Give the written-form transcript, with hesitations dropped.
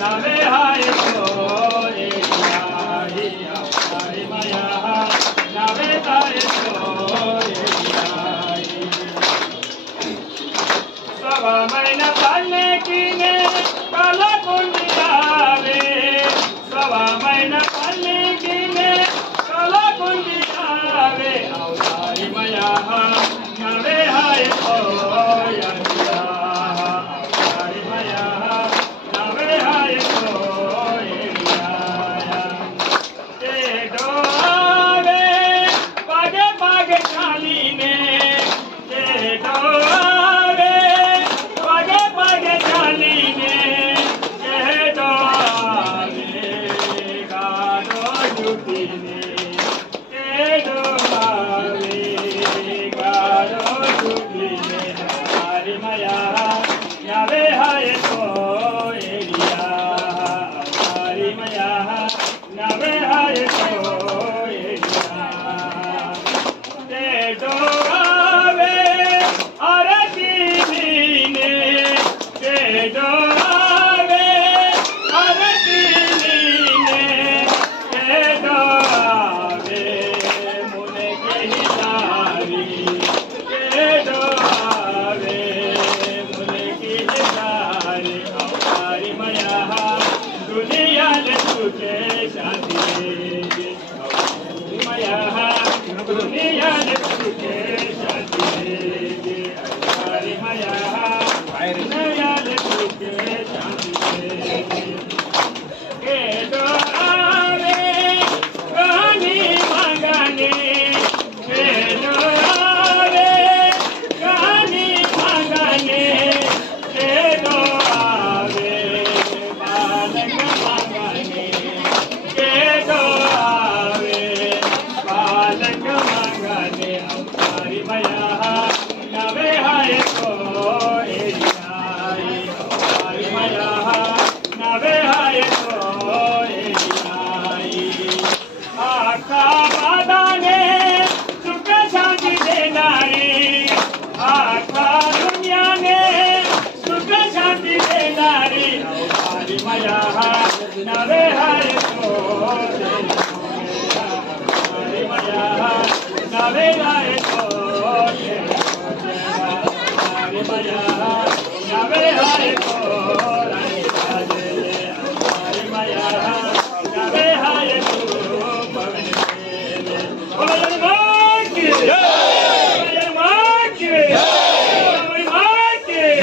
नवे हाय तो एरियाही अवतारी माया नवे हाय तो एरियाही सवा महिना चालले की ने काला कुंडियावे सवा महिना चालले की ने काला कुंडियावे अवतारी माया नवे हाय तो एरिया अवतारी माया नवे हाय तो एरिया ते डोळे पागे पागे चालीने ते डोळे पागे पागे चालीने ते डोळे गाडो जुटीने ते डोळे गाडो जुटीने हरी माया नवे हाय तो एरिया हरी माया नवे हाय तो एरिया ते डोळे अरतीने ते डोळे अरतीने ते डोळे मुने के हितारी ते डोळे मुने के हितारी अवतारी माया दुनिया ले तुझे शांती अवतारी माया दुनिया ले तुझे शांती अवतारी माया दुनिया ले तुझे शांती के डोळे गाणी मागाने के डोळे गाणी मागाने के डोळे बालक मागाने के डोळे बालक मागाने अवतारी माया नवे हाय तो एरिया अवतारी माया नवे हाय तो एरिया आखा बादाने सुख शांती देणारी आखा दुनियाने सुख शांती देणारी अवतारी माया नवे हाय तो अवतारी माया नवे हाय तो अवतारी माया नवे हाय तो अवतारी माया नवे हाय तो पवन